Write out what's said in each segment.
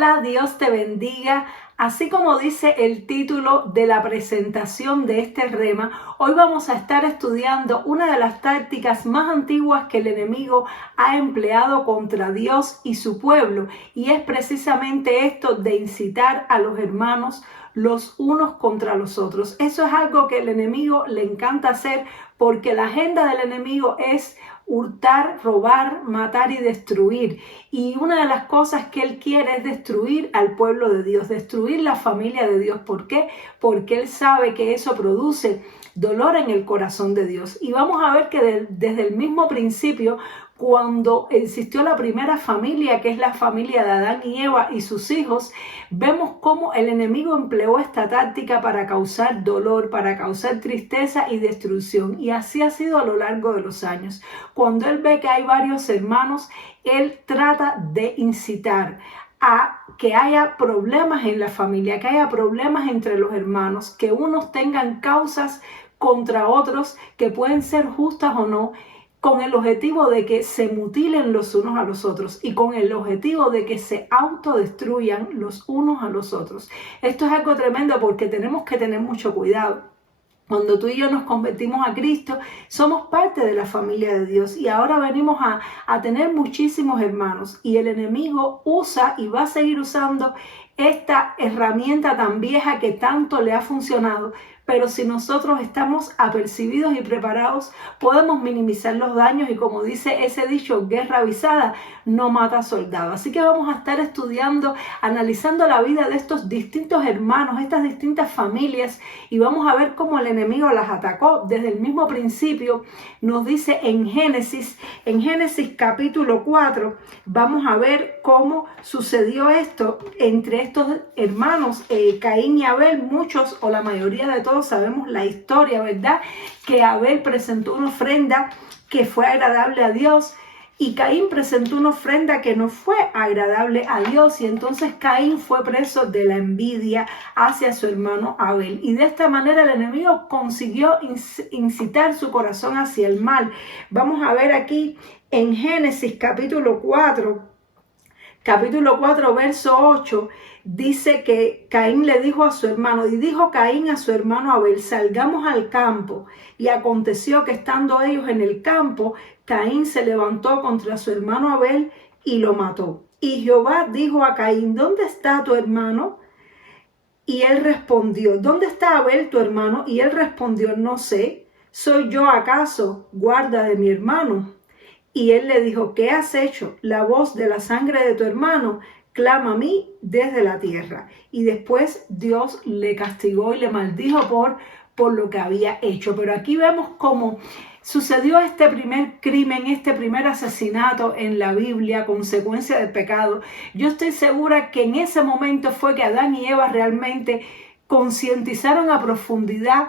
Hola, Dios te bendiga. Así como dice el título de la presentación de este rema, hoy vamos a estar estudiando una de las tácticas más antiguas que el enemigo ha empleado contra Dios y su pueblo, y es precisamente esto de incitar a los hermanos los unos contra los otros. Eso es algo que el enemigo le encanta hacer, porque la agenda del enemigo es hurtar, robar, matar y destruir. Y una de las cosas que él quiere es destruir al pueblo de Dios, destruir la familia de Dios. ¿Por qué? Porque él sabe que eso produce dolor en el corazón de Dios. Y vamos a ver que desde el mismo principio, cuando existió la primera familia, que es la familia de Adán y Eva y sus hijos, vemos cómo el enemigo empleó esta táctica para causar dolor, para causar tristeza y destrucción. Y así ha sido a lo largo de los años. Cuando él ve que hay varios hermanos, él trata de incitar a que haya problemas en la familia, que haya problemas entre los hermanos, que unos tengan causas contra otros que pueden ser justas o no, con el objetivo de que se mutilen los unos a los otros y con el objetivo de que se autodestruyan los unos a los otros. Esto es algo tremendo, porque tenemos que tener mucho cuidado. Cuando tú y yo nos convertimos a Cristo, somos parte de la familia de Dios, y ahora venimos a tener muchísimos hermanos, y el enemigo usa y va a seguir usando esta herramienta tan vieja que tanto le ha funcionado. Pero si nosotros estamos apercibidos y preparados, podemos minimizar los daños, y como dice ese dicho, guerra avisada no mata soldado. Así que vamos a estar estudiando, analizando la vida de estos distintos hermanos, estas distintas familias, y vamos a ver cómo el enemigo las atacó desde el mismo principio. Nos dice en Génesis capítulo 4, vamos a ver cómo sucedió esto entre estos hermanos, Caín y Abel. Muchos o la mayoría de todos sabemos la historia, ¿verdad? Que Abel presentó una ofrenda que fue agradable a Dios, y Caín presentó una ofrenda que no fue agradable a Dios, y entonces Caín fue preso de la envidia hacia su hermano Abel. Y de esta manera el enemigo consiguió incitar su corazón hacia el mal. Vamos a ver aquí en Génesis capítulo 4, verso 8, dice que Caín le dijo a su hermano, y dijo Caín a su hermano Abel: salgamos al campo. Y aconteció que estando ellos en el campo, Caín se levantó contra su hermano Abel y lo mató. Y Jehová dijo a Caín: ¿dónde está tu hermano? Y él respondió: ¿dónde está Abel tu hermano? Y él respondió: no sé, ¿soy yo acaso guarda de mi hermano? Y él le dijo: ¿qué has hecho? La voz de la sangre de tu hermano clama a mí desde la tierra. Y después Dios le castigó y le maldijo por lo que había hecho. Pero aquí vemos cómo sucedió este primer crimen, este primer asesinato en la Biblia, consecuencia del pecado. Yo estoy segura que en ese momento fue que Adán y Eva realmente concientizaron a profundidad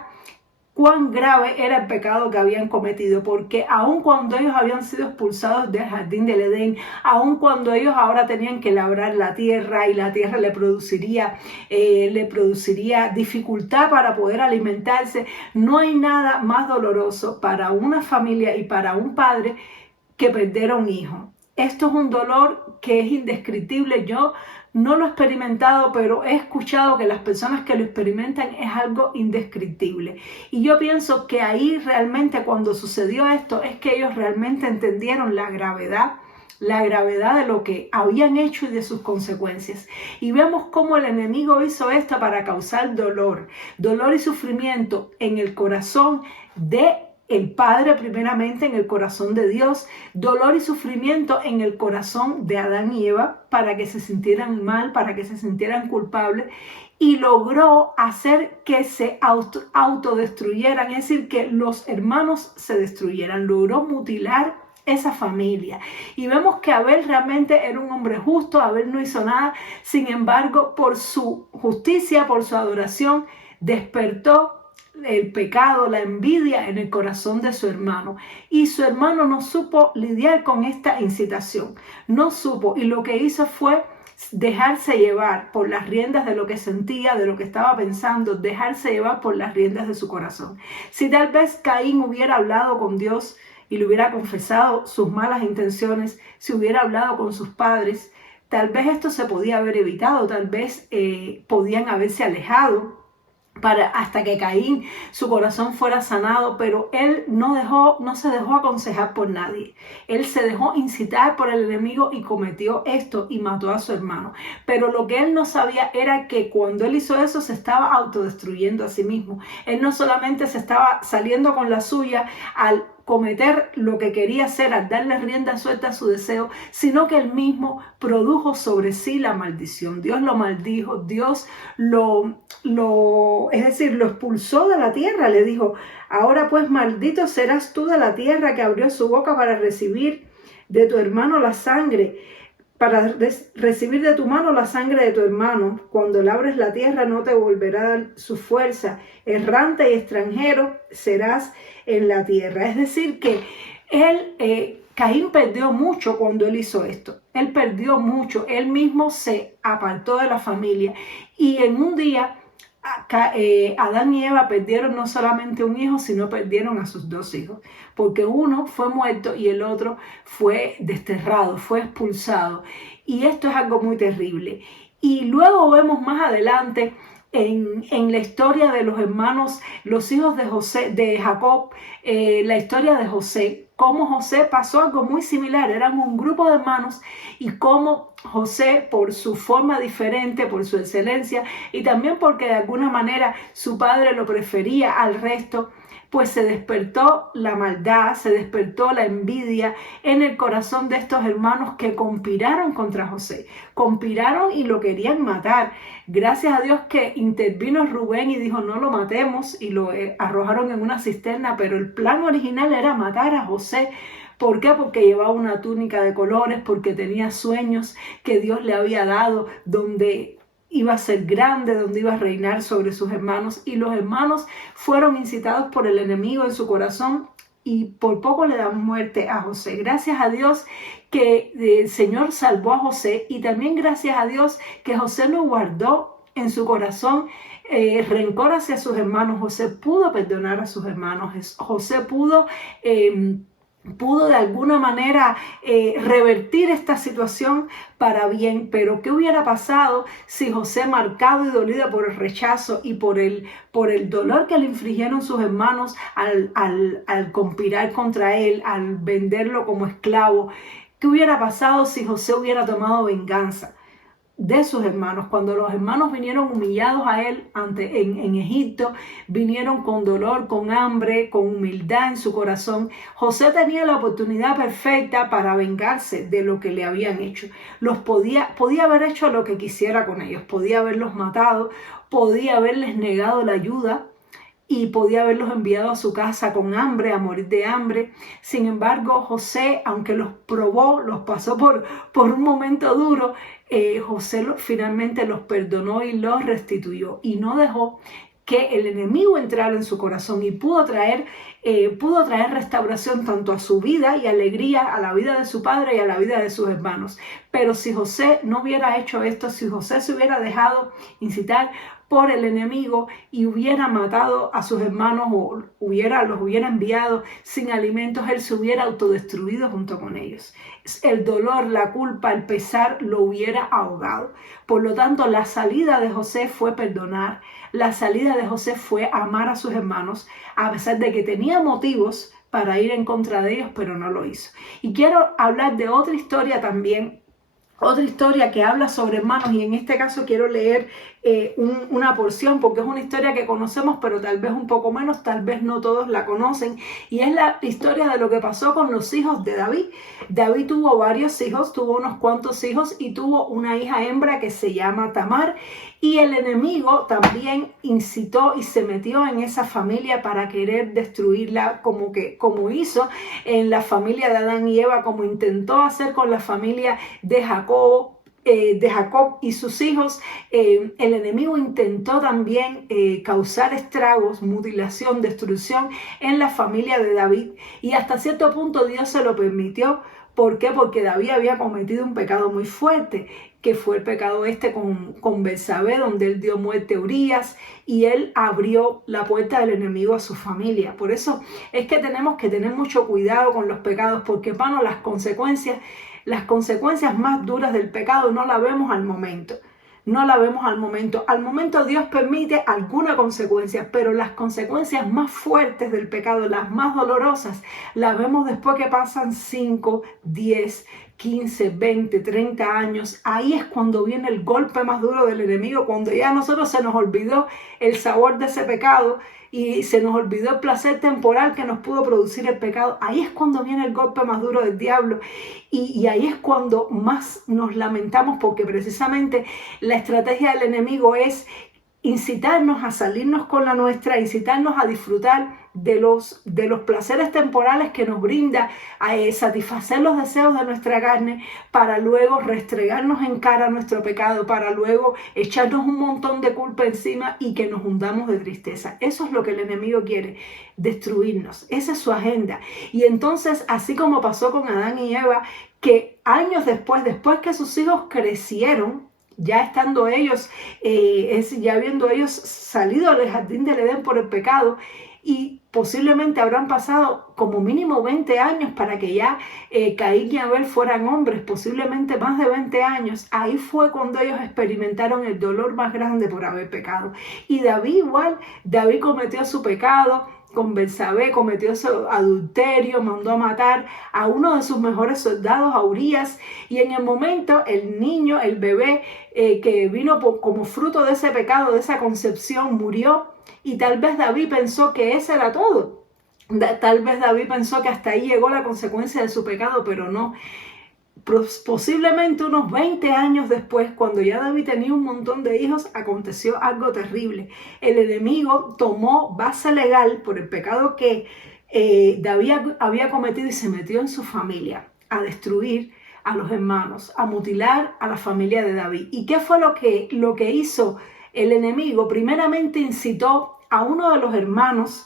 cuán grave era el pecado que habían cometido, porque aun cuando ellos habían sido expulsados del jardín del Edén, aun cuando ellos ahora tenían que labrar la tierra, y la tierra le produciría dificultad para poder alimentarse, no hay nada más doloroso para una familia y para un padre que perder a un hijo. Esto es un dolor que es indescriptible. Yo no lo he experimentado, pero he escuchado que las personas que lo experimentan es algo indescriptible. Y yo pienso que ahí realmente, cuando sucedió esto, es que ellos realmente entendieron la gravedad de lo que habían hecho y de sus consecuencias. Y vemos cómo el enemigo hizo esto para causar dolor y sufrimiento en el corazón de el Padre, primeramente en el corazón de Dios, dolor y sufrimiento en el corazón de Adán y Eva, para que se sintieran mal, para que se sintieran culpables, y logró hacer que se autodestruyeran, es decir, que los hermanos se destruyeran. Logró mutilar esa familia. Y vemos que Abel realmente era un hombre justo. Abel no hizo nada, sin embargo, por su justicia, por su adoración, despertó el pecado, la envidia en el corazón de su hermano, y su hermano no supo lidiar con esta incitación, no supo, y lo que hizo fue dejarse llevar por las riendas de lo que sentía, de lo que estaba pensando, dejarse llevar por las riendas de su corazón. Si tal vez Caín hubiera hablado con Dios y le hubiera confesado sus malas intenciones, si hubiera hablado con sus padres, tal vez esto se podía haber evitado, tal vez podían haberse alejado hasta que Caín, su corazón fuera sanado, pero él no se dejó aconsejar por nadie. Él se dejó incitar por el enemigo y cometió esto y mató a su hermano. Pero lo que él no sabía era que cuando él hizo eso se estaba autodestruyendo a sí mismo. Él no solamente se estaba saliendo con la suya al cometer lo que quería hacer, al darle rienda suelta a su deseo, sino que él mismo produjo sobre sí la maldición. Dios lo maldijo, Dios lo expulsó de la tierra. Le dijo: ahora pues maldito serás tú de la tierra, que abrió su boca para recibir de tu hermano la sangre, para recibir de tu mano la sangre de tu hermano. Cuando labres la tierra no te volverá a dar su fuerza. Errante y extranjero serás en la tierra. Es decir que Caín perdió mucho cuando él hizo esto. Él perdió mucho. Él mismo se apartó de la familia. Y en un día Adán y Eva perdieron no solamente un hijo, sino perdieron a sus dos hijos, porque uno fue muerto y el otro fue desterrado, fue expulsado. Y esto es algo muy terrible. Y luego vemos más adelante en la historia de los hermanos, los hijos de Jacob, la historia de José, cómo José pasó algo muy similar. Eran un grupo de hermanos y cómo José, por su forma diferente, por su excelencia y también porque de alguna manera su padre lo prefería al resto, pues se despertó la maldad, se despertó la envidia en el corazón de estos hermanos que conspiraron contra José. Conspiraron y lo querían matar. Gracias a Dios que intervino Rubén y dijo: no lo matemos, y lo arrojaron en una cisterna, pero el plan original era matar a José. ¿Por qué? Porque llevaba una túnica de colores, porque tenía sueños que Dios le había dado, donde iba a ser grande, donde iba a reinar sobre sus hermanos. Y los hermanos fueron incitados por el enemigo en su corazón y por poco le dan muerte a José. Gracias a Dios que el Señor salvó a José, y también gracias a Dios que José no guardó en su corazón rencor hacia sus hermanos. José pudo perdonar a sus hermanos. José pudo de alguna manera revertir esta situación para bien. Pero ¿qué hubiera pasado si José, marcado y dolido por el rechazo y por el dolor que le infligieron sus hermanos al conspirar contra él, al venderlo como esclavo, qué hubiera pasado si José hubiera tomado venganza de sus hermanos? Cuando los hermanos vinieron humillados a él en Egipto, vinieron con dolor, con hambre, con humildad en su corazón. José tenía la oportunidad perfecta para vengarse de lo que le habían hecho. Podía haber hecho lo que quisiera con ellos, podía haberlos matado, podía haberles negado la ayuda y podía haberlos enviado a su casa con hambre, a morir de hambre. Sin embargo, José, aunque los probó, los pasó por un momento duro, José finalmente los perdonó y los restituyó, y no dejó que el enemigo entrara en su corazón, y pudo traer restauración tanto a su vida y alegría, a la vida de su padre y a la vida de sus hermanos. Pero si José no hubiera hecho esto, si José se hubiera dejado incitar por el enemigo y hubiera matado a sus hermanos o los hubiera enviado sin alimentos, él se hubiera autodestruido junto con ellos. El dolor, la culpa, el pesar lo hubiera ahogado. Por lo tanto, la salida de José fue perdonar. La salida de José fue amar a sus hermanos, a pesar de que tenía motivos para ir en contra de ellos, pero no lo hizo. Y quiero hablar de otra historia también, otra historia que habla sobre hermanos, y en este caso quiero leer una porción, porque es una historia que conocemos, pero tal vez un poco menos, tal vez no todos la conocen, y es la historia de lo que pasó con los hijos de David. David tuvo varios hijos, tuvo unos cuantos hijos, y tuvo una hija hembra que se llama Tamar, y el enemigo también incitó y se metió en esa familia para querer destruirla, como hizo en la familia de Adán y Eva, como intentó hacer con la familia de Jacob y sus hijos. El enemigo intentó también causar estragos, mutilación, destrucción en la familia de David, y hasta cierto punto Dios se lo permitió. ¿Por qué? Porque David había cometido un pecado muy fuerte, que fue el pecado con Betsabé, donde él dio muerte a Urías, y él abrió la puerta del enemigo a su familia. Por eso es que tenemos que tener mucho cuidado con los pecados, porque, hermano, las consecuencias las consecuencias más duras del pecado no las vemos al momento. No la vemos al momento. Al momento Dios permite alguna consecuencia, pero las consecuencias más fuertes del pecado, las más dolorosas, las vemos después que pasan 5, 10, 15, 20, 30 años. Ahí es cuando viene el golpe más duro del enemigo, cuando ya a nosotros se nos olvidó el sabor de ese pecado y se nos olvidó el placer temporal que nos pudo producir el pecado. Ahí es cuando viene el golpe más duro del diablo y ahí es cuando más nos lamentamos, porque precisamente la estrategia del enemigo es incitarnos a salirnos con la nuestra, incitarnos a disfrutar de los placeres temporales que nos brinda, a satisfacer los deseos de nuestra carne, para luego restregarnos en cara nuestro pecado, para luego echarnos un montón de culpa encima y que nos hundamos de tristeza. Eso es lo que el enemigo quiere, destruirnos. Esa es su agenda. Y entonces, así como pasó con Adán y Eva, que años después que sus hijos crecieron, ya estando ellos, ya habiendo ellos salido del jardín del Edén por el pecado, y posiblemente habrán pasado como mínimo 20 años para que ya Caín y Abel fueran hombres, posiblemente más de 20 años. Ahí fue cuando ellos experimentaron el dolor más grande por haber pecado. Y David igual, David cometió su pecado con Betsabé, cometió su adulterio, mandó a matar a uno de sus mejores soldados, a Urías, y en el momento el niño, el bebé que vino como fruto de ese pecado, de esa concepción, murió, y tal vez David pensó que ese era todo. Tal vez David pensó que hasta ahí llegó la consecuencia de su pecado, pero no. Posiblemente unos 20 años después, cuando ya David tenía un montón de hijos, aconteció algo terrible. El enemigo tomó base legal por el pecado que David había cometido y se metió en su familia a destruir a los hermanos, a mutilar a la familia de David. ¿Y qué fue lo que hizo el enemigo? Primeramente incitó a uno de los hermanos,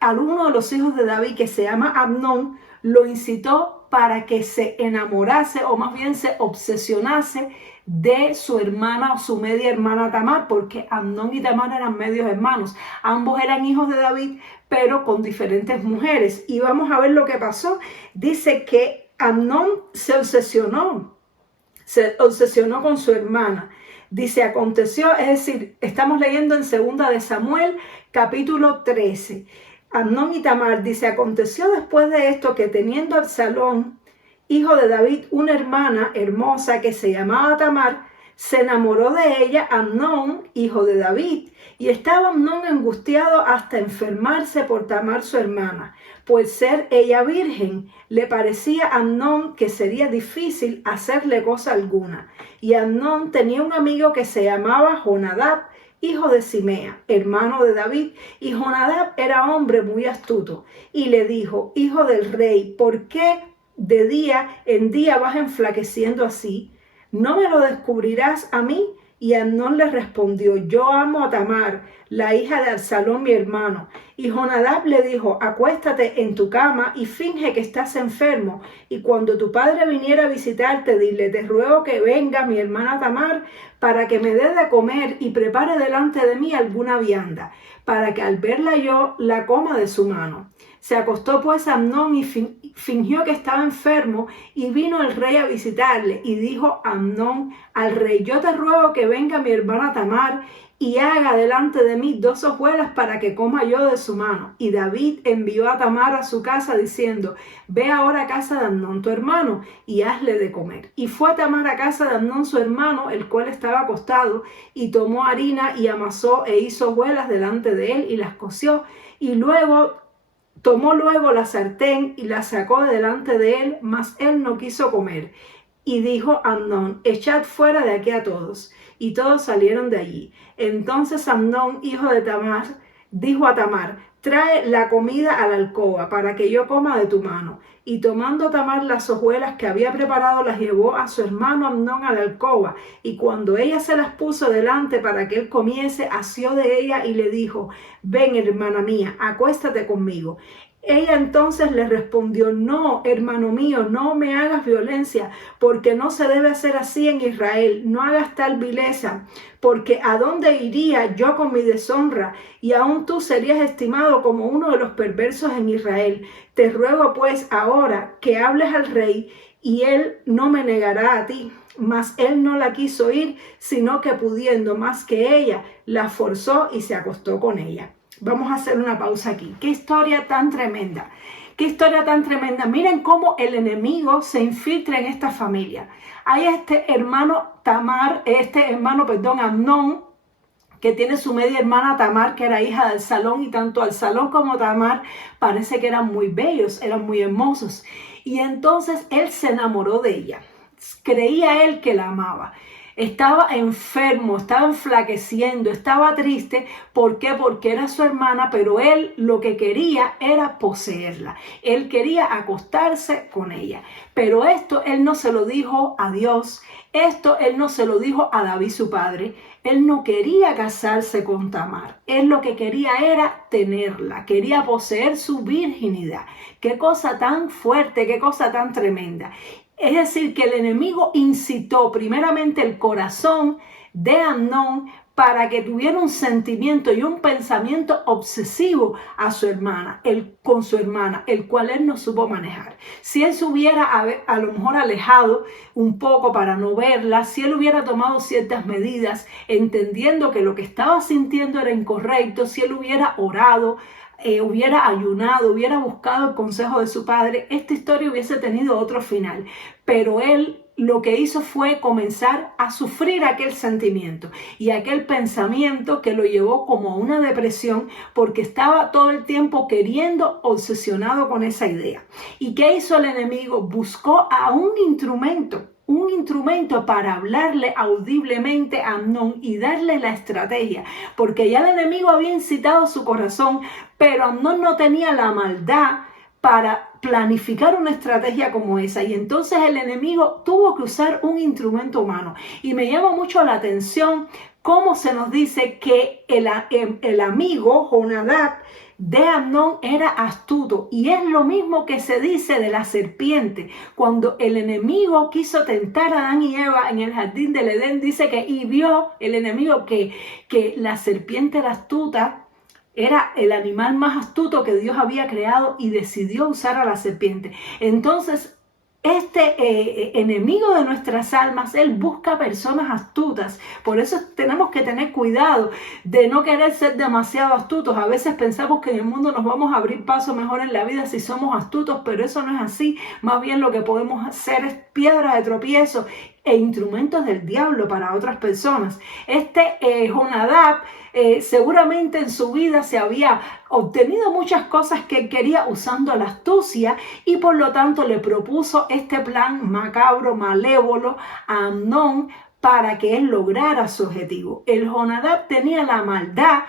a uno de los hijos de David, que se llama Amnón, lo incitó para que se enamorase, o más bien se obsesionase de su hermana o su media hermana Tamar, porque Amnón y Tamar eran medios hermanos. Ambos eran hijos de David, pero con diferentes mujeres. Y vamos a ver lo que pasó. Dice que Amnón se obsesionó con su hermana. Dice, aconteció, es decir, estamos leyendo en 2 de Samuel, capítulo 13. Amnón y Tamar, dice, aconteció después de esto que teniendo Absalón, hijo de David, una hermana hermosa que se llamaba Tamar, se enamoró de ella Amnón, hijo de David, y estaba Amnón angustiado hasta enfermarse por Tamar su hermana, pues ser ella virgen. Le parecía a Amnón que sería difícil hacerle cosa alguna. Y Amnón tenía un amigo que se llamaba Jonadab, hijo de Simea, hermano de David, y Jonadab era hombre muy astuto, y le dijo, hijo del rey, ¿por qué de día en día vas enflaqueciendo así? ¿No me lo descubrirás a mí? Y Amnón le respondió, yo amo a Tamar, la hija de Absalón mi hermano. Y Jonadab le dijo, acuéstate en tu cama y finge que estás enfermo, y cuando tu padre viniera a visitarte, dile, te ruego que venga mi hermana Tamar para que me dé de comer y prepare delante de mí alguna vianda, para que al verla yo la coma de su mano. Se acostó pues Amnón y fingió que estaba enfermo, y vino el rey a visitarle, y dijo Amnón al rey, yo te ruego que venga mi hermana Tamar y haga delante de mí 2 hojuelas para que coma yo de su mano. Y David envió a Tamar a su casa diciendo, ve ahora a casa de Amnón tu hermano y hazle de comer. Y fue Tamar a casa de Amnón su hermano, el cual estaba acostado, y tomó harina y amasó e hizo hojuelas delante de él y las coció, y tomó luego la sartén y la sacó de delante de él, mas él no quiso comer. Y dijo Amnón, echad fuera de aquí a todos. Y todos salieron de allí. Entonces Amnón, hijo de Tamar, dijo a Tamar, trae la comida a la alcoba para que yo coma de tu mano. Y tomando Tamar las hojuelas que había preparado, las llevó a su hermano Amnón a la alcoba. Y cuando ella se las puso delante para que él comiese, asió de ella y le dijo, ven, hermana mía, acuéstate conmigo. Ella entonces le respondió, no, hermano mío, no me hagas violencia, porque no se debe hacer así en Israel, no hagas tal vileza, porque ¿a dónde iría yo con mi deshonra? Y aún tú serías estimado como uno de los perversos en Israel. Te ruego pues ahora que hables al rey y él no me negará a ti. Mas él no la quiso ir, sino que pudiendo más que ella, la forzó y se acostó con ella. Vamos a hacer una pausa aquí. ¡Qué historia tan tremenda! ¡Qué historia tan tremenda! Miren cómo el enemigo se infiltra en esta familia. Hay Amnón, que tiene su media hermana Tamar, que era hija del Salón, y tanto Absalón como Tamar parece que eran muy bellos, eran muy hermosos. Y entonces él se enamoró de ella. Creía él que la amaba. Estaba enfermo, estaba enflaqueciendo, estaba triste. ¿Por qué? Porque era su hermana, pero él lo que quería era poseerla. Él quería acostarse con ella. Pero esto él no se lo dijo a Dios. Esto él no se lo dijo a David, su padre. Él no quería casarse con Tamar. Él lo que quería era tenerla. Quería poseer su virginidad. Qué cosa tan fuerte, qué cosa tan tremenda. Es decir, que el enemigo incitó primeramente el corazón de Amnón para que tuviera un sentimiento y un pensamiento obsesivo con su hermana, el cual él no supo manejar. Si él se hubiera a lo mejor alejado un poco para no verla, si él hubiera tomado ciertas medidas, entendiendo que lo que estaba sintiendo era incorrecto, si él hubiera orado, hubiera ayunado, hubiera buscado el consejo de su padre, esta historia hubiese tenido otro final. Pero él lo que hizo fue comenzar a sufrir aquel sentimiento y aquel pensamiento que lo llevó como a una depresión, porque estaba todo el tiempo obsesionado con esa idea. ¿Y qué hizo el enemigo? Buscó a un instrumento para hablarle audiblemente a Amnón y darle la estrategia, porque ya el enemigo había incitado su corazón, pero Amnón no tenía la maldad para planificar una estrategia como esa, y entonces el enemigo tuvo que usar un instrumento humano. Y me llama mucho la atención cómo se nos dice que el amigo Jonadab de Amnón era astuto, y es lo mismo que se dice de la serpiente. Cuando el enemigo quiso tentar a Adán y Eva en el jardín del Edén, dice que y vio el enemigo que la serpiente era astuta, era el animal más astuto que Dios había creado, y decidió usar a la serpiente. Entonces, este enemigo de nuestras almas, él busca personas astutas. Por eso tenemos que tener cuidado de no querer ser demasiado astutos. A veces pensamos que en el mundo nos vamos a abrir paso mejor en la vida si somos astutos, pero eso no es así. Más bien lo que podemos hacer es piedras de tropiezo e instrumentos del diablo para otras personas. Jonadab seguramente en su vida se había obtenido muchas cosas que quería usando la astucia, y por lo tanto le propuso este plan macabro, malévolo a Amnón para que él lograra su objetivo. El Jonadab tenía la maldad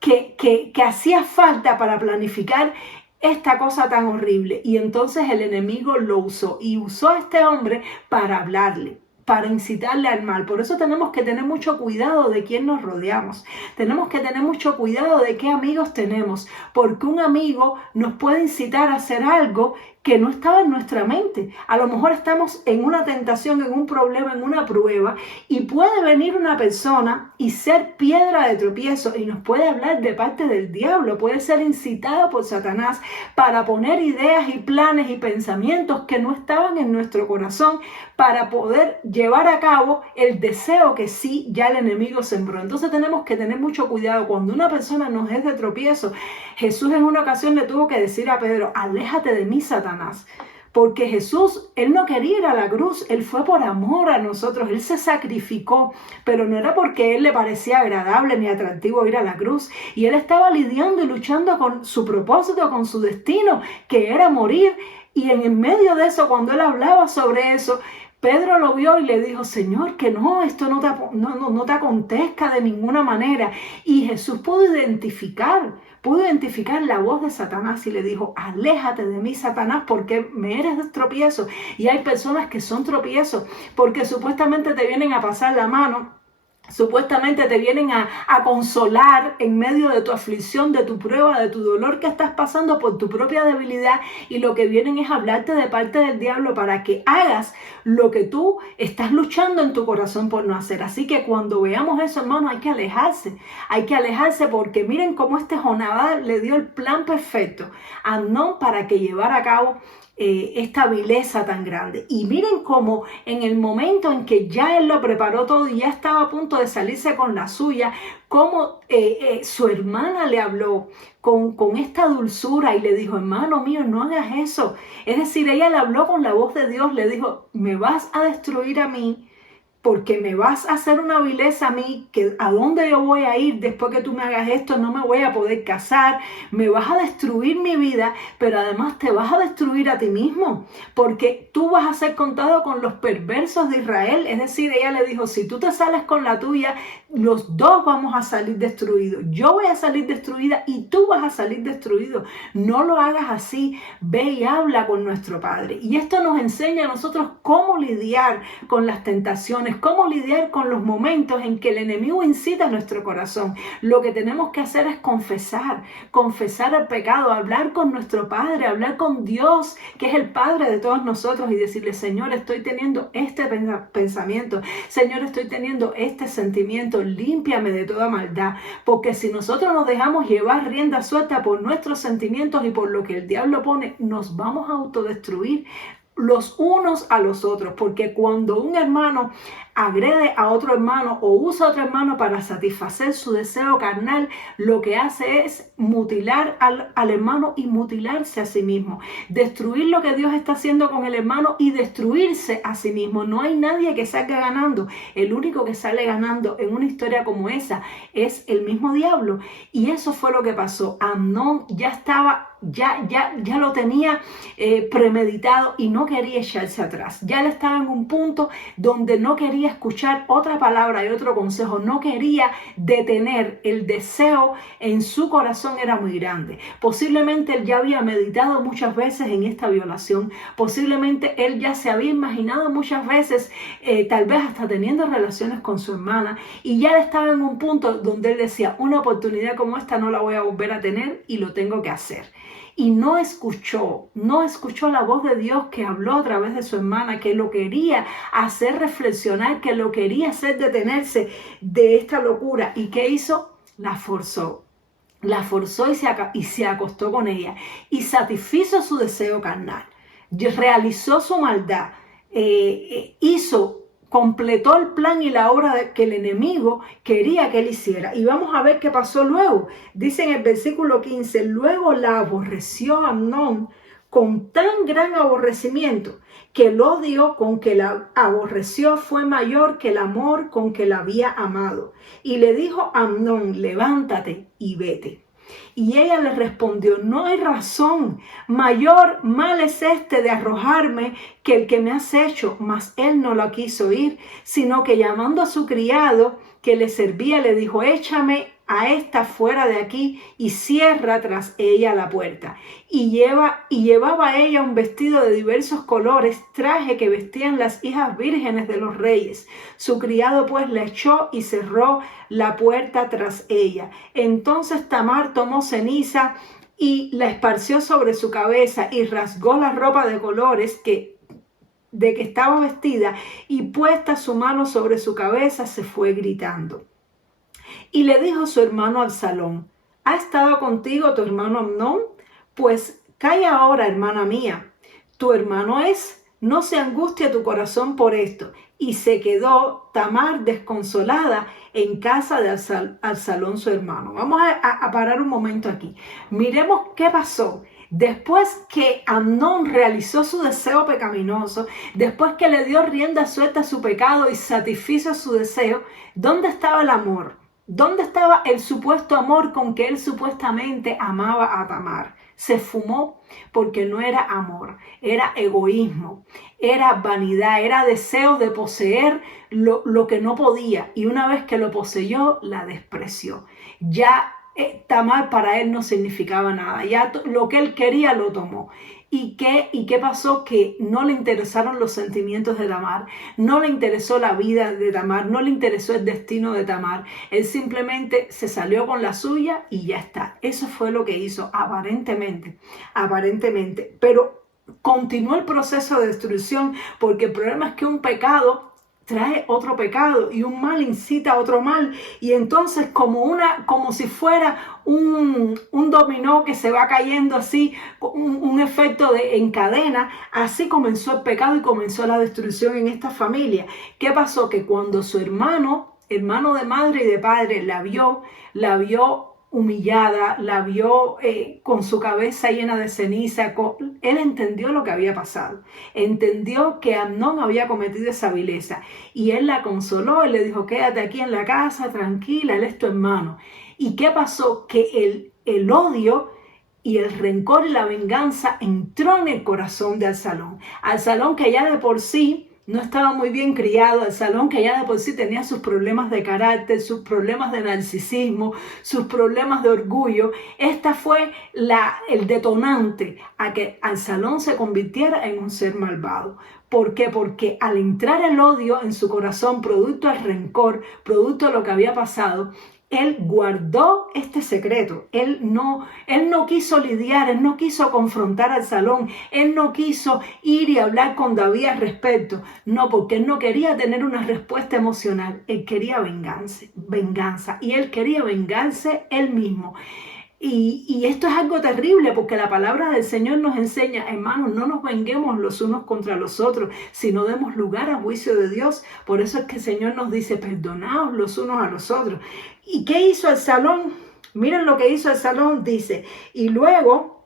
que hacía falta para planificar esta cosa tan horrible, y entonces el enemigo lo usó, y usó a este hombre para hablarle, para incitarle al mal. Por eso tenemos que tener mucho cuidado de quién nos rodeamos. Tenemos que tener mucho cuidado de qué amigos tenemos, porque un amigo nos puede incitar a hacer algo que no estaba en nuestra mente. A lo mejor estamos en una tentación, en un problema, en una prueba, y puede venir una persona y ser piedra de tropiezo, y nos puede hablar de parte del diablo, puede ser incitada por Satanás para poner ideas y planes y pensamientos que no estaban en nuestro corazón, para poder llevar a cabo el deseo que sí ya el enemigo sembró. Entonces tenemos que tener mucho cuidado cuando una persona nos es de tropiezo. Jesús en una ocasión le tuvo que decir a Pedro: aléjate de mí, Satanás. Porque Jesús, él no quería ir a la cruz, él fue por amor a nosotros, él se sacrificó, pero no era porque a él le parecía agradable ni atractivo ir a la cruz. Y él estaba lidiando y luchando con su propósito, con su destino, que era morir. Y en medio de eso, cuando él hablaba sobre eso, Pedro lo vio y le dijo: Señor, que no, esto no te acontezca de ninguna manera. Y Jesús pudo identificar la voz de Satanás y le dijo: aléjate de mí, Satanás, porque me eres de tropiezo. Y hay personas que son tropiezos porque supuestamente te vienen a pasar la mano, supuestamente te vienen a consolar en medio de tu aflicción, de tu prueba, de tu dolor que estás pasando por tu propia debilidad, y lo que vienen es hablarte de parte del diablo para que hagas lo que tú estás luchando en tu corazón por no hacer. Así que cuando veamos eso, hermano, hay que alejarse, porque miren cómo Jonadab le dio el plan perfecto a Amnón para que llevara a cabo esta vileza tan grande. Y miren cómo en el momento en que ya él lo preparó todo y ya estaba a punto de salirse con la suya, cómo su hermana le habló con esta dulzura y le dijo, hermano mío, no hagas eso. Es decir, ella le habló con la voz de Dios, le dijo, me vas a destruir a mí, porque me vas a hacer una vileza a mí, que a dónde yo voy a ir después que tú me hagas esto, no me voy a poder casar, me vas a destruir mi vida, pero además te vas a destruir a ti mismo, porque tú vas a ser contado con los perversos de Israel. Es decir, ella le dijo, si tú te sales con la tuya, los dos vamos a salir destruidos. Yo voy a salir destruida y tú vas a salir destruido. No lo hagas así, ve y habla con nuestro Padre. Y esto nos enseña a nosotros cómo lidiar con las tentaciones, cómo lidiar con los momentos en que el enemigo incita a nuestro corazón. Lo que tenemos que hacer es confesar el pecado, hablar con nuestro Padre, hablar con Dios, que es el Padre de todos nosotros, y decirle, Señor, estoy teniendo este pensamiento, Señor, estoy teniendo este sentimiento, límpiame de toda maldad, porque si nosotros nos dejamos llevar rienda suelta por nuestros sentimientos y por lo que el diablo pone, nos vamos a autodestruir los unos a los otros, porque cuando un hermano agrede a otro hermano o usa a otro hermano para satisfacer su deseo carnal, lo que hace es mutilar al hermano y mutilarse a sí mismo, destruir lo que Dios está haciendo con el hermano y destruirse a sí mismo. No hay nadie que salga ganando. El único que sale ganando en una historia como esa es el mismo diablo. Y eso fue lo que pasó. Amnón ya estaba ya lo tenía premeditado y no quería echarse atrás. Ya él estaba en un punto donde no quería escuchar otra palabra y otro consejo, no quería detener. El deseo en su corazón era muy grande. Posiblemente él ya había meditado muchas veces en esta violación, posiblemente él ya se había imaginado muchas veces, tal vez hasta teniendo relaciones con su hermana, y ya estaba en un punto donde él decía, una oportunidad como esta no la voy a volver a tener y lo tengo que hacer. Y no escuchó la voz de Dios que habló a través de su hermana, que lo quería hacer reflexionar, que lo quería hacer detenerse de esta locura. ¿Y qué hizo? La forzó y se acostó con ella y satisfizo su deseo carnal, realizó su maldad, completó el plan y la obra que el enemigo quería que él hiciera. Y vamos a ver qué pasó luego. Dice en el versículo 15, luego la aborreció Amnón con tan gran aborrecimiento que el odio con que la aborreció fue mayor que el amor con que la había amado. Y le dijo a Amnón, levántate y vete. Y ella le respondió, no hay razón, mayor mal es este de arrojarme que el que me has hecho. Mas él no la quiso ir, sino que llamando a su criado que le servía, le dijo, échame a esta fuera de aquí y cierra tras ella la puerta. Y llevaba ella un vestido de diversos colores, traje que vestían las hijas vírgenes de los reyes. Su criado pues la echó y cerró la puerta tras ella. Entonces Tamar tomó ceniza y la esparció sobre su cabeza y rasgó la ropa de colores de que estaba vestida, y puesta su mano sobre su cabeza se fue gritando. Y le dijo su hermano Absalón, ¿ha estado contigo tu hermano Amnón? Pues calla ahora, hermana mía, tu hermano es, no se angustia tu corazón por esto. Y se quedó Tamar desconsolada en casa de Absalón su hermano. Vamos a parar un momento aquí. Miremos qué pasó. Después que Amnón realizó su deseo pecaminoso, después que le dio rienda suelta a su pecado y satisfizo su deseo, ¿dónde estaba el amor? ¿Dónde estaba el supuesto amor con que él supuestamente amaba a Tamar? Se fumó porque no era amor, era egoísmo, era vanidad, era deseo de poseer lo que no podía. Y una vez que lo poseyó, la despreció. Ya Tamar para él no significaba nada, ya lo que él quería lo tomó. ¿Y qué pasó? Que no le interesaron los sentimientos de Tamar, no le interesó la vida de Tamar, no le interesó el destino de Tamar. Él simplemente se salió con la suya y ya está. Eso fue lo que hizo aparentemente. Pero continuó el proceso de destrucción, porque el problema es que un pecado trae otro pecado y un mal incita a otro mal, y entonces como si fuera un dominó que se va cayendo así, un efecto en cadena, así comenzó el pecado y comenzó la destrucción en esta familia. ¿Qué pasó? Que cuando su hermano de madre y de padre, la vio humillada, la vio con su cabeza llena de ceniza, él entendió lo que había pasado, entendió que Amnón había cometido esa vileza, y él la consoló y le dijo: quédate aquí en la casa, tranquila, él es tu hermano. ¿Y qué pasó? Que el odio y el rencor y la venganza entró en el corazón de Absalón. Absalón, que ya de por sí no estaba muy bien criado, Absalón, que ya de por sí tenía sus problemas de carácter, sus problemas de narcisismo, sus problemas de orgullo. Esta fue el detonante a que Absalón se convirtiera en un ser malvado. ¿Por qué? Porque al entrar el odio en su corazón, producto del rencor, producto de lo que había pasado, él guardó este secreto. Él no quiso lidiar, él no quiso confrontar a Absalón, él no quiso ir y hablar con David al respecto. No, porque él no quería tener una respuesta emocional, él quería venganza, y él quería vengarse él mismo. Y esto es algo terrible, porque la palabra del Señor nos enseña: hermanos, no nos venguemos los unos contra los otros, sino demos lugar al juicio de Dios. Por eso es que el Señor nos dice: perdonaos los unos a los otros. ¿Y qué hizo Absalón? Miren lo que hizo Absalón. Dice: y luego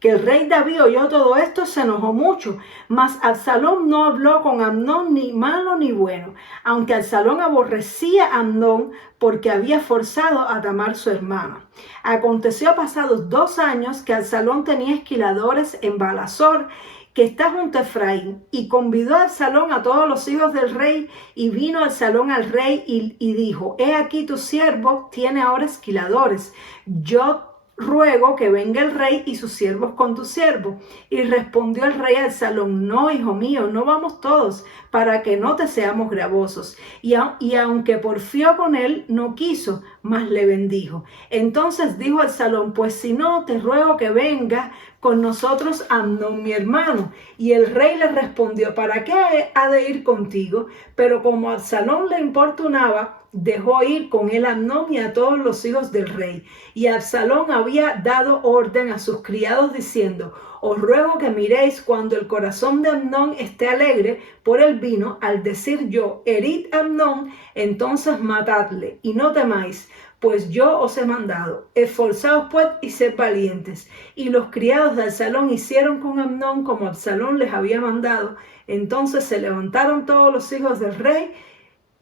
que el rey David oyó todo esto, se enojó mucho, mas Absalón no habló con Amnón ni malo ni bueno, aunque Absalón aborrecía a Amnón porque había forzado a Tamar su hermana. Aconteció pasados 2 años que Absalón tenía esquiladores en Balasor, que está junto a Efraín, y convidó a Absalón a todos los hijos del rey, y vino Absalón al rey y dijo: he aquí tu siervo tiene ahora esquiladores, yo ruego que venga el rey y sus siervos con tu siervo. Y respondió el rey a Absalón: no, hijo mío, no vamos todos, para que no te seamos gravosos. Y aunque porfió con él, no quiso, mas le bendijo. Entonces dijo Absalón: pues si no, te ruego que venga con nosotros Amnón mi hermano. Y el rey le respondió: ¿para qué ha de ir contigo? Pero como Absalón le importunaba, dejó ir con él a Amnón y a todos los hijos del rey. Y Absalón había dado orden a sus criados diciendo: os ruego que miréis cuando el corazón de Amnón esté alegre por el vino, al decir yo: herid a Amnón, entonces matadle, y no temáis, pues yo os he mandado. Esforzaos pues y sed valientes. Y los criados de Absalón hicieron con Amnón como Absalón les había mandado. Entonces se levantaron todos los hijos del rey,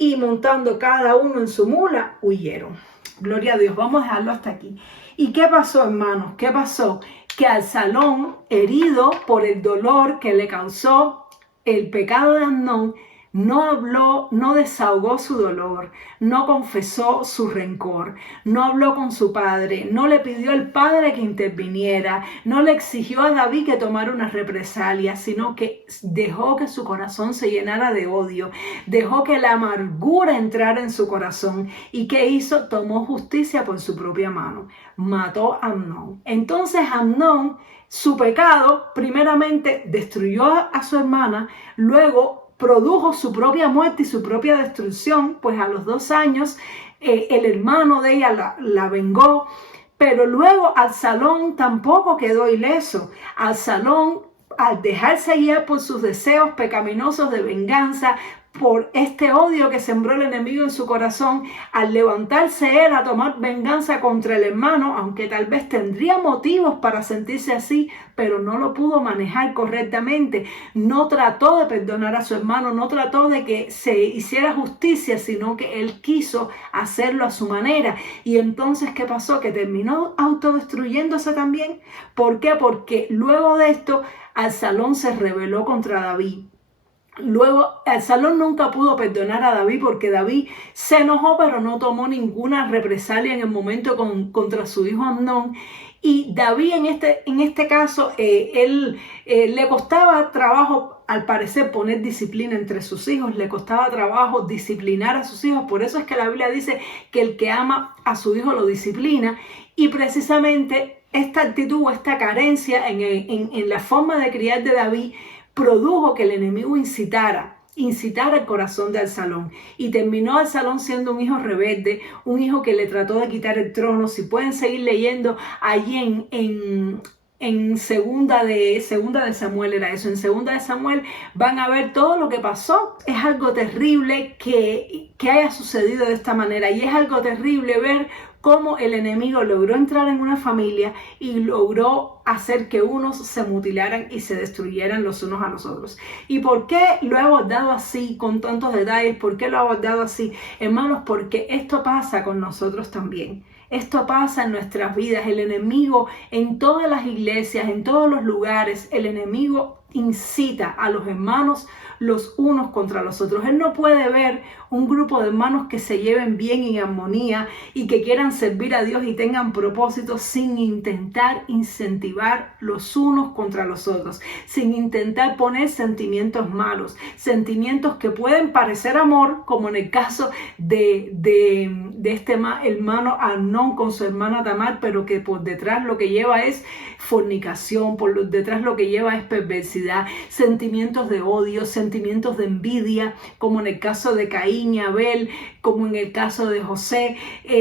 y montando cada uno en su mula, huyeron. Gloria a Dios. Vamos a dejarlo hasta aquí. ¿Y qué pasó, hermanos? ¿Qué pasó? Que Absalón, herido por el dolor que le causó el pecado de Amnón, no habló, no desahogó su dolor, no confesó su rencor, no habló con su padre, no le pidió al padre que interviniera, no le exigió a David que tomara una represalia, sino que dejó que su corazón se llenara de odio, dejó que la amargura entrara en su corazón. ¿Y qué hizo? Tomó justicia por su propia mano, mató a Amnón. Entonces Amnón, su pecado, primeramente destruyó a su hermana, luego produjo su propia muerte y su propia destrucción, pues a los 2 años el hermano de ella la vengó, pero luego Absalón tampoco quedó ileso. Absalón, al dejarse guiar por sus deseos pecaminosos de venganza, por este odio que sembró el enemigo en su corazón, al levantarse él a tomar venganza contra el hermano, aunque tal vez tendría motivos para sentirse así, pero no lo pudo manejar correctamente, no trató de perdonar a su hermano, no trató de que se hiciera justicia, sino que él quiso hacerlo a su manera. Y entonces, ¿qué pasó? Que terminó autodestruyéndose también. ¿Por qué? Porque luego de esto, Absalón se rebeló contra David. Luego, Absalón nunca pudo perdonar a David porque David se enojó, pero no tomó ninguna represalia en el momento contra su hijo Amnón. Y David en este caso, le costaba trabajo, al parecer, poner disciplina entre sus hijos, le costaba trabajo disciplinar a sus hijos. Por eso es que la Biblia dice que el que ama a su hijo lo disciplina. Y precisamente esta actitud, esta carencia en la forma de criar de David, produjo que el enemigo incitara incitar el corazón de Absalón. Y terminó Absalón siendo un hijo rebelde, un hijo que le trató de quitar el trono. Si pueden seguir leyendo allí en segunda de Samuel era eso. En segunda de Samuel van a ver todo lo que pasó. Es algo terrible que haya sucedido de esta manera. Y es algo terrible ver cómo el enemigo logró entrar en una familia y logró hacer que unos se mutilaran y se destruyeran los unos a los otros. ¿Y por qué lo he abordado así, con tantos detalles? ¿Por qué lo he abordado así? Hermanos, porque esto pasa con nosotros también. Esto pasa en nuestras vidas. El enemigo en todas las iglesias, en todos los lugares, el enemigo incita a los hermanos los unos contra los otros. Él no puede ver un grupo de hermanos que se lleven bien en armonía y que quieran servir a Dios y tengan propósitos sin intentar incentivar los unos contra los otros, sin intentar poner sentimientos malos, sentimientos que pueden parecer amor, como en el caso de este hermano Amnón con su hermana Tamar, pero que por detrás lo que lleva es fornicación, por detrás lo que lleva es perversidad, sentimientos de odio, sentimientos de envidia, como en el caso de Caín y Abel, como en el caso de José,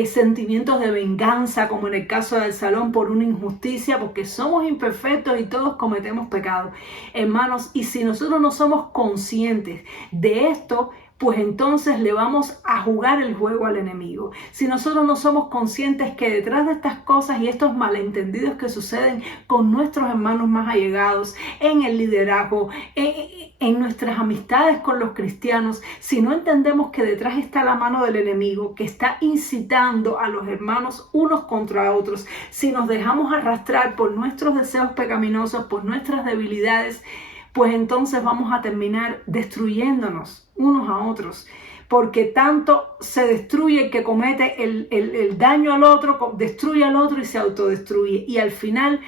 sentimientos de venganza, como en el caso de Absalón por una injusticia, porque somos imperfectos y todos cometemos pecados, hermanos. Y si nosotros no somos conscientes de esto, pues entonces le vamos a jugar el juego al enemigo. Si nosotros no somos conscientes que detrás de estas cosas y estos malentendidos que suceden con nuestros hermanos más allegados, en el liderazgo, en nuestras amistades con los cristianos, si no entendemos que detrás está la mano del enemigo que está incitando a los hermanos unos contra otros, si nos dejamos arrastrar por nuestros deseos pecaminosos, por nuestras debilidades, pues entonces vamos a terminar destruyéndonos unos a otros, porque tanto se destruye el que comete el daño al otro, destruye al otro y se autodestruye. Y al final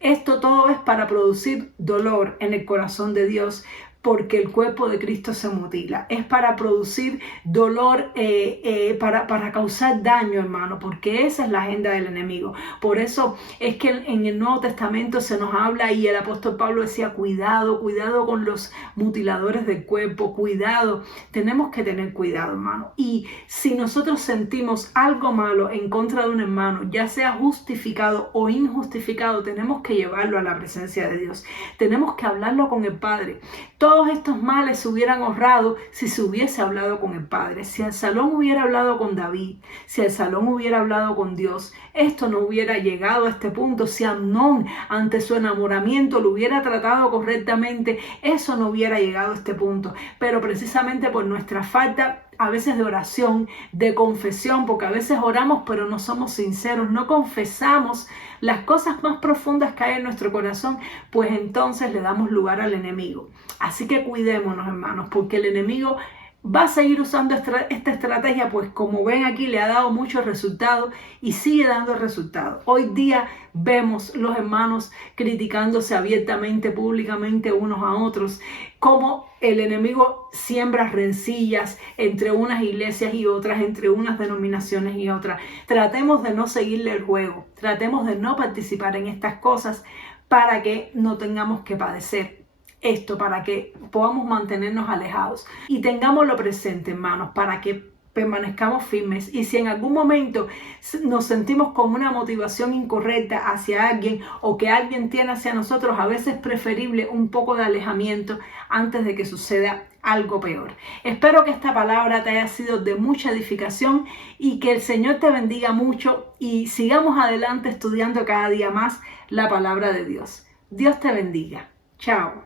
esto todo es para producir dolor en el corazón de Dios, porque el cuerpo de Cristo se mutila. Es para producir dolor, para causar daño, hermano, porque esa es la agenda del enemigo. Por eso es que en el Nuevo Testamento se nos habla y el apóstol Pablo decía, cuidado con los mutiladores del cuerpo, cuidado. Tenemos que tener cuidado, hermano. Y si nosotros sentimos algo malo en contra de un hermano, ya sea justificado o injustificado, tenemos que llevarlo a la presencia de Dios. Tenemos que hablarlo con el Padre. Todos estos males se hubieran ahorrado si se hubiese hablado con el Padre. Si Absalón hubiera hablado con David, si Absalón hubiera hablado con Dios, esto no hubiera llegado a este punto. Si Amnón, ante su enamoramiento, lo hubiera tratado correctamente, eso no hubiera llegado a este punto. Pero precisamente por nuestra falta a veces de oración, de confesión, porque a veces oramos pero no somos sinceros, no confesamos las cosas más profundas que hay en nuestro corazón, pues entonces le damos lugar al enemigo. Así que cuidémonos, hermanos, porque el enemigo va a seguir usando esta estrategia, pues como ven aquí le ha dado muchos resultados y sigue dando resultados. Hoy día vemos los hermanos criticándose abiertamente, públicamente unos a otros, como el enemigo siembra rencillas entre unas iglesias y otras, entre unas denominaciones y otras. Tratemos de no seguirle el juego, tratemos de no participar en estas cosas para que no tengamos que padecer esto, para que podamos mantenernos alejados y tengámoslo presente, hermanos, para que permanezcamos firmes. Y si en algún momento nos sentimos con una motivación incorrecta hacia alguien o que alguien tiene hacia nosotros, a veces es preferible un poco de alejamiento antes de que suceda algo peor. Espero que esta palabra te haya sido de mucha edificación y que el Señor te bendiga mucho y sigamos adelante estudiando cada día más la palabra de Dios. Dios te bendiga. Chao.